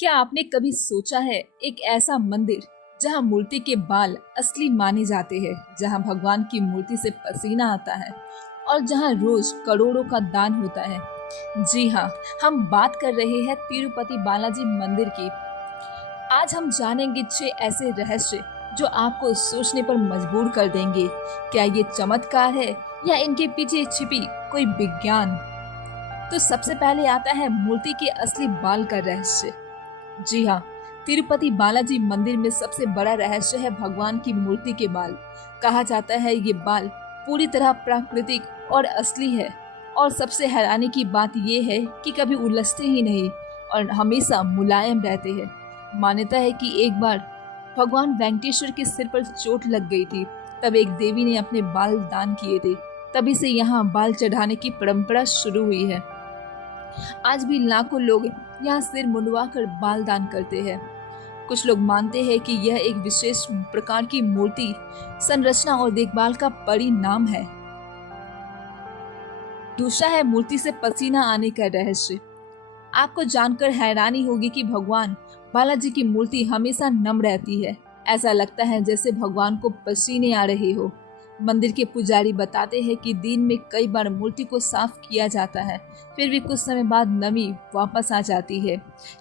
क्या आपने कभी सोचा है एक ऐसा मंदिर जहां मूर्ति के बाल असली माने जाते हैं, जहां भगवान की मूर्ति से पसीना आता है और जहां रोज करोड़ों का दान होता है। जी हाँ, हम बात कर रहे हैं तिरुपति बालाजी मंदिर की। आज हम जानेंगे 6 ऐसे रहस्य जो आपको सोचने पर मजबूर कर देंगे। क्या ये चमत्कार है या इनके पीछे छिपी कोई विज्ञान? तो सबसे पहले आता है मूर्ति के असली बाल का रहस्य। जी हाँ, तिरुपति बालाजी मंदिर में सबसे बड़ा रहस्य है भगवान की मूर्ति के बाल। कहा जाता है ये बाल पूरी तरह प्राकृतिक और असली है, और सबसे हैरानी की बात ये है कि कभी उलझते ही नहीं और हमेशा मुलायम रहते हैं। मान्यता है कि एक बार भगवान वेंकटेश्वर के सिर पर चोट लग गई थी, तब एक देवी ने अपने बाल दान किए थे। तभी से यहाँ बाल चढ़ाने की परंपरा शुरू हुई है। आज भी लाखों लोग यहाँ सिर मुंडवा कर बाल दान करते हैं। कुछ लोग मानते हैं कि यह एक विशेष प्रकार की मूर्ति संरचना और देखभाल का परिणाम है। दूसरा है मूर्ति से पसीना आने का रहस्य। आपको जानकर हैरानी होगी कि भगवान बालाजी की मूर्ति हमेशा नम रहती है। ऐसा लगता है जैसे भगवान को पसीने आ रहे हो। मंदिर के पुजारी बताते हैं कि दिन में कई बार मूर्ति को साफ किया जाता है, फिर भी कुछ समय बाद नमी वापस आ जाती है।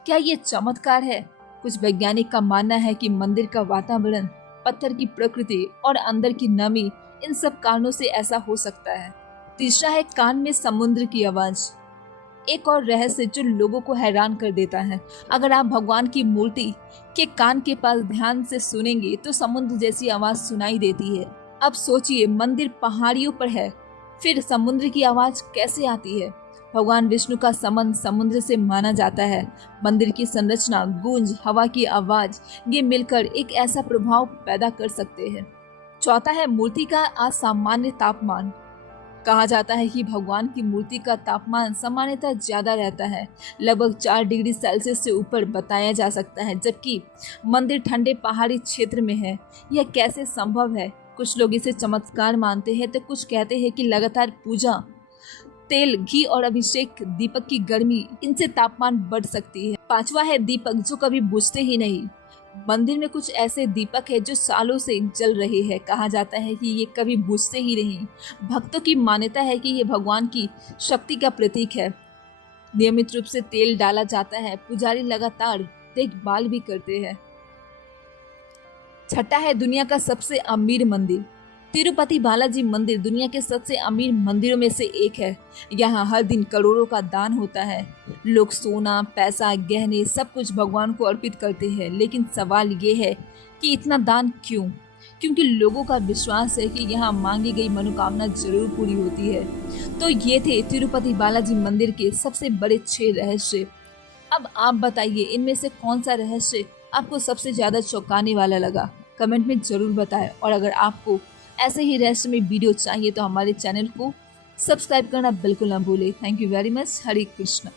क्या ये चमत्कार है? कुछ वैज्ञानिक का मानना है कि मंदिर का वातावरण, पत्थर की प्रकृति और अंदर की नमी, इन सब कारणों से ऐसा हो सकता है। तीसरा है कान में समुद्र की आवाज। एक और रहस्य जो लोगों को हैरान कर देता है। अगर आप भगवान की मूर्ति के कान के पास ध्यान से सुनेंगे तो समुद्र जैसी आवाज सुनाई देती है। अब सोचिए, मंदिर पहाड़ियों पर है, फिर समुद्र की आवाज कैसे आती है? भगवान विष्णु का संबंध समुद्र से माना जाता है। मंदिर की संरचना, गूंज, हवा की आवाज, ये मिलकर एक ऐसा प्रभाव पैदा कर सकते हैं। चौथा है मूर्ति का असामान्य तापमान। कहा जाता है कि भगवान की मूर्ति का तापमान सामान्यतः ज्यादा रहता है, लगभग 4 डिग्री सेल्सियस से ऊपर बताया जा सकता है, जबकि मंदिर ठंडे पहाड़ी क्षेत्र में है। यह कैसे संभव है? कुछ लोग इसे चमत्कार मानते हैं तो कुछ कहते हैं कि लगातार पूजा, तेल, घी और अभिषेक, दीपक की गर्मी, इनसे तापमान बढ़ सकती है। पांचवा है दीपक जो कभी बुझते ही नहीं। मंदिर में कुछ ऐसे दीपक है जो सालों से जल रहे हैं। कहा जाता है कि ये कभी बुझते ही नहीं। भक्तों की मान्यता है कि ये भगवान की शक्ति का प्रतीक है। नियमित रूप से तेल डाला जाता है। पुजारी लगातार देखभाल भी करते हैं। छठा है दुनिया का सबसे अमीर मंदिर। तिरुपति बालाजी मंदिर दुनिया के सबसे अमीर मंदिरों में से एक है। यहाँ हर दिन करोड़ों का दान होता है। लोग सोना, पैसा, गहने सब कुछ भगवान को अर्पित करते हैं। लेकिन सवाल ये है कि इतना दान क्यों? क्योंकि लोगों का विश्वास है कि यहाँ मांगी गई मनोकामना जरूर पूरी होती है। तो ये थे तिरुपति बालाजी मंदिर के सबसे बड़े 6 रहस्य। अब आप बताइए, इनमें से कौन सा रहस्य आपको सबसे ज्यादा चौंकाने वाला लगा? कमेंट में जरूर बताएं। और अगर आपको ऐसे ही रहस्य में वीडियो चाहिए तो हमारे चैनल को सब्सक्राइब करना बिल्कुल ना भूलें। Thank you very much. Hare Krishna.